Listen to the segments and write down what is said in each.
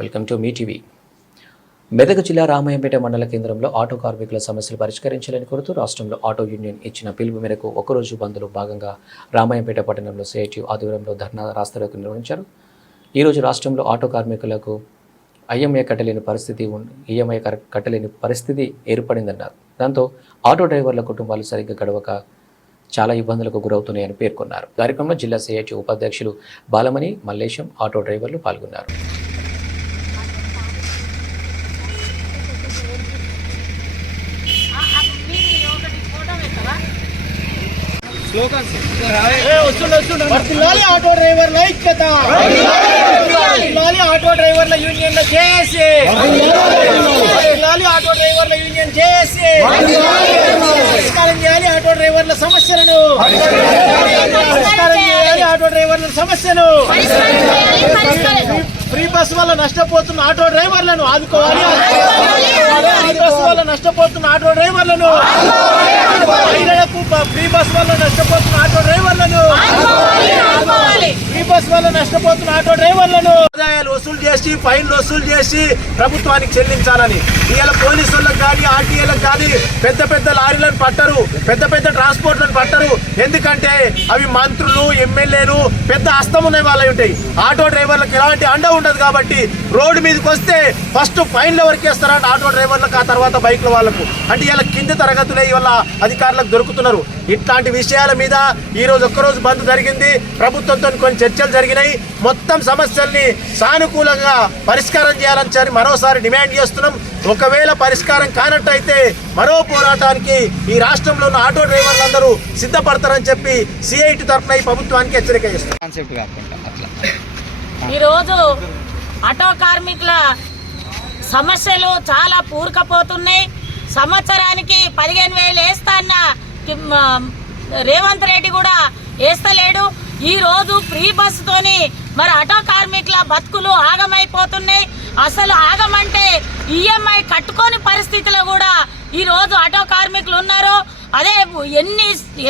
Welcome to me TV. Medak జిల్లా రామాయంపేట మండల కేంద్రంలో ఆటో కార్మికుల సమస్యలు పరిష్కరించాలని కోరుతూ రాష్ట్రంలో ఆటో యూనియన్ ఇచ్చిన పిలుపు మేరకు ఒకరోజు బంద్లో భాగంగా రామాయంపేట పట్టణంలో సిఐటియు ఆధ్వర్యంలో ధర్నా రాస్తారోకో నిర్వహించారు. ఈరోజు రాష్ట్రంలో ఆటో కార్మికులకు ఈఎంఐ కట్టలేని పరిస్థితి ఏర్పడిందన్నారు. దాంతో ఆటో డ్రైవర్ల కుటుంబాలు సరిగ్గా గడవక చాలా ఇబ్బందులకు గురవుతున్నాయని పేర్కొన్నారు. కార్యక్రమంలో జిల్లా సిఐటియు ఉపాధ్యక్షులు బాలమణి, మల్లేశం, ఆటో డ్రైవర్లు పాల్గొన్నారు. ఆటో డ్రైవర్ల ఐక్యత, ఆటో డ్రైవర్ల యూనియన్ చేసి, ఆటో డ్రైవర్ల యూనియన్ చేసి పరిష్కారం చేయాలి. ఆటో డ్రైవర్ల సమస్యలను పరిష్కారం చేయాలి. ఆటో డ్రైవర్ల సమస్యను ఫ్రీ బస్ వల్ల నష్టపోతున్న ఆటో డ్రైవర్లను ఆదుకోవాలి. ఫ్రీ బస్ వల్ల నష్టపోతున్న ఆటో డ్రైవర్లను, మహిళలకు ఫ్రీ బస్ వల్ల నష్టపోతున్న ఆటో డ్రైవర్లను, ఫ్రీ బస్ వల్ల నష్టపోతున్న ఆటో డ్రైవర్లను ఆదాయాలు వసూలు చేసి, ఫైన్లు వసూలు చేసి ప్రభుత్వానికి చెల్లించాలని. ఇవాళ పోలీసులకు కానీ ఆర్టీఏలకు కానీ పెద్ద పెద్ద లారీలను పట్టరు, పెద్ద పెద్ద ట్రాన్స్పోర్ట్లను పట్టరు. ఎందుకంటే అవి మంత్రులు, ఎమ్మెల్యేలు పెద్ద హస్తం ఉన్న వాళ్ళే ఉంటాయి. ఆటో డ్రైవర్లకు ఎలాంటి అండ ఉండదు. కాబట్టి రోడ్డు మీదకి వస్తే ఫస్ట్ ఫైన్లు ఎవరికి వేస్తారంటే ఆటో డ్రైవర్లకు, ఆ తర్వాత బైక్ల వాళ్ళకు. అంటే ఇలా కింది తరగతులే ఇవాళ అధికారులకు దొరుకుతున్నారు. ఇట్లాంటి విషయాల మీద ఈరోజు ఒక్కరోజు బంద్ జరిగింది. ప్రభుత్వంతో కొన్ని చర్చలు జరిగినాయి. మొత్తం సమస్యల్ని సానుకూలంగా పరిష్కారం చేయాలని మరోసారి డిమాండ్ చేస్తున్నాం. ఒకవేళ పరిష్కారం కానట్టయితే మరో పోరాటానికి ఈ రాష్ట్రంలో ఉన్న ఆటో డ్రైవర్లందరూ సిద్ధపడతారని చెప్పి సిఐటి తరఫున ఈ ప్రభుత్వానికి హెచ్చరిక చేస్తున్నాం. ఈరోజు ఆటో కార్మికుల సమస్యలు చాలా పూరకపోతున్నాయి. సంవత్సరానికి 15,000 వేస్తా అన్న రేవంత్ రెడ్డి కూడా వేస్తలేడు. ఈరోజు ఫ్రీ బస్సుతోని మరి ఆటో కార్మికుల బతుకులు ఆగమైపోతున్నాయి. అసలు ఆగమంటే ఈఎంఐ కట్టుకోని పరిస్థితిలో కూడా ఈరోజు ఆటో కార్మికులు ఉన్నారు. అదే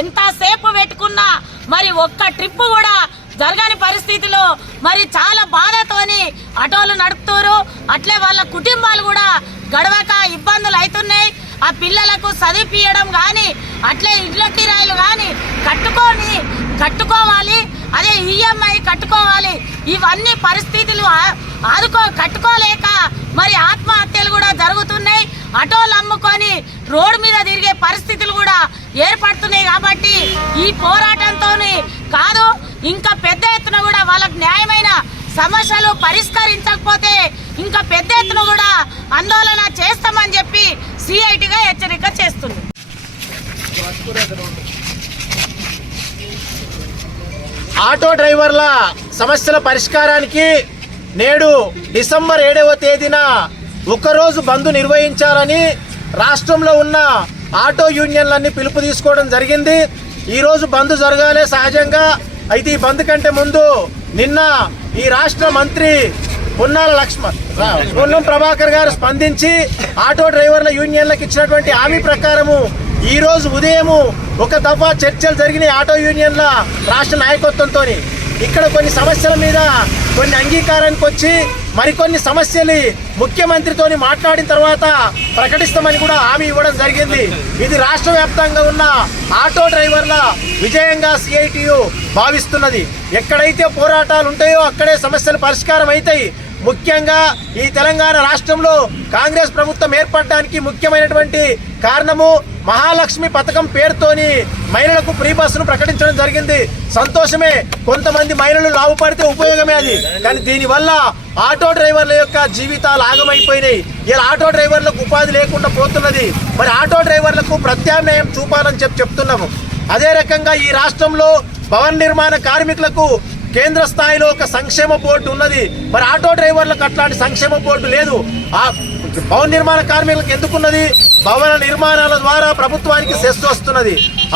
ఎంతసేపు పెట్టుకున్నా మరి ఒక్క ట్రిప్ కూడా జరగని పరిస్థితిలో మరి చాలా బాధతోని ఆటోలు నడుపుతారు. అట్లే వాళ్ళ కుటుంబాలు కూడా గడవక ఇబ్బందులు అవుతున్నాయి. ఆ పిల్లలకు చదివిపియడం కానీ, అట్లే ఇళ్ల కిరాయిలు కానీ కట్టుకోవాలి. అదే ఈఎంఐ కట్టుకోవాలి. ఇవన్నీ పరిస్థితులు కట్టుకోలేక మరి ఆత్మహత్యలు కూడా జరుగుతున్నాయి. ఆటోలు అమ్ముకొని రోడ్డు మీద తిరిగే పరిస్థితులు కూడా ఏర్పడుతున్నాయి. కాబట్టి ఈ పోరాటంతో కాదు, ఇంకా పెద్ద ఎత్తున కూడా వాళ్ళకు న్యాయమైన సమస్యలు పరిష్కరించకపోతే ఇంకా పెద్ద ఎత్తున కూడా ఆందోళన చేస్తామని చెప్పి సిఐటిగా హెచ్చరిక చేస్తుంది. ఆటో డ్రైవర్ల సమస్యల పరిష్కారానికి నేడు డిసెంబర్ 7వ తేదీన ఒకరోజు బంద్ నిర్వహించాలని రాష్ట్రంలో ఉన్న ఆటో యూనియన్లన్నీ పిలుపు తీసుకోవడం జరిగింది. ఈరోజు బంద్ జరగాలి సహజంగా. అయితే ఈ బంద్ కంటే ముందు నిన్న ఈ రాష్ట్ర మంత్రి పొన్నం ప్రభాకర్ గారు స్పందించి ఆటో డ్రైవర్ల యూనియన్లకు ఇచ్చినటువంటి హామీ ప్రకారము ఈరోజు ఉదయం ఒక దఫా చర్చలు జరిగినాయి ఆటో యూనియన్ల రాష్ట్ర నాయకత్వంతో. ఇక్కడ కొన్ని సమస్యల మీద కొన్ని అంగీకారానికి వచ్చి మరికొన్ని సమస్యలు ముఖ్యమంత్రితో మాట్లాడిన తర్వాత ప్రకటిస్తామని కూడా హామీ ఇవ్వడం జరిగింది. ఇది రాష్ట్ర వ్యాప్తంగా ఉన్న ఆటో డ్రైవర్ల విజయంగా సిఐటియు భావిస్తున్నది. ఎక్కడైతే పోరాటాలు ఉంటాయో అక్కడే సమస్యలు పరిష్కారం అవుతాయి. ముఖ్యంగా ఈ తెలంగాణ రాష్ట్రంలో కాంగ్రెస్ ప్రభుత్వం ఏర్పడడానికి ముఖ్యమైనటువంటి కారణము మహాలక్ష్మి పథకం పేరుతోని మహిళలకు ఫ్రీ బస్సును ప్రకటించడం జరిగింది. సంతోషమే, కొంతమంది మహిళలు లాభపడితే ఉపయోగమే అది. కానీ దీనివల్ల ఆటో డ్రైవర్ల యొక్క జీవితాలు ఆగమైపోయినాయి. ఇలా ఆటో డ్రైవర్లకు ఉపాధి లేకుండా పోతున్నది. మరి ఆటో డ్రైవర్లకు ప్రత్యామ్నాయం చూపాలని చెప్తున్నాము. అదే రకంగా ఈ రాష్ట్రంలో భవన నిర్మాణ కార్మికులకు కేంద్ర స్థాయిలో ఒక సంక్షేమ బోర్డు ఉన్నది. మరి ఆటో డ్రైవర్లకు అట్లాంటి సంక్షేమ బోర్డు లేదు. భవన నిర్మాణ కార్మికులకు ఎందుకున్నది? భవన నిర్మాణాల ద్వారా ప్రభుత్వానికి సెస్ వస్తున్నది.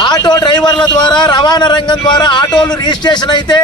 ఆటో డ్రైవర్ల ద్వారా, రవాణా రంగం ద్వారా ఆటోలు రిజిస్ట్రేషన్ అయితే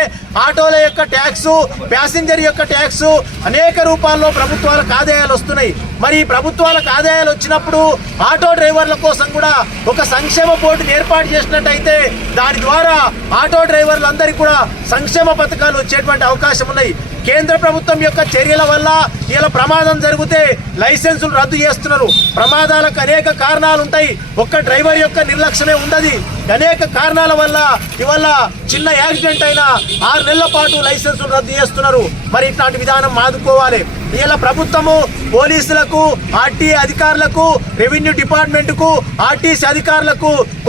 ఆటోల యొక్క ట్యాక్సు, ప్యాసింజర్ యొక్క ట్యాక్సు అనేక రూపాల్లో ప్రభుత్వాలకు ఆదాయాలు వస్తున్నాయి. మరి ఈ ప్రభుత్వాలకు ఆదాయాలు వచ్చినప్పుడు ఆటో డ్రైవర్ల కోసం కూడా ఒక సంక్షేమ బోర్డుని ఏర్పాటు చేసినట్టయితే దాని ద్వారా ఆటో డ్రైవర్లందరికీ కూడా సంక్షేమ పథకాలు వచ్చేటువంటి అవకాశం ఉన్నాయి. కేంద్ర ప్రభుత్వం యొక్క చర్యల వల్ల ఇలా ప్రమాదం జరిగితే లైసెన్సులు రద్దు చేస్తున్నారు. ప్రమాదాలకు అనేక కారణాలు ఉంటాయి, ఒక్క డ్రైవర్ యొక్క నిర్లక్ష్యమే ఉండదు. అనేక కారణాల వల్ల ఇవాళ చిన్న యాక్సిడెంట్ అయినా 6 నెలల పాటు లైసెన్సులు రద్దు చేస్తున్నారు. మరి ఇట్లాంటి విధానం మాదుకోవాలి. ఇలా ప్రభుత్వము పోలీసులకు, ఆర్టీఏ అధికారులకు, రెవెన్యూ డిపార్ట్మెంట్కు, ఆర్టీసీ అధికారులకు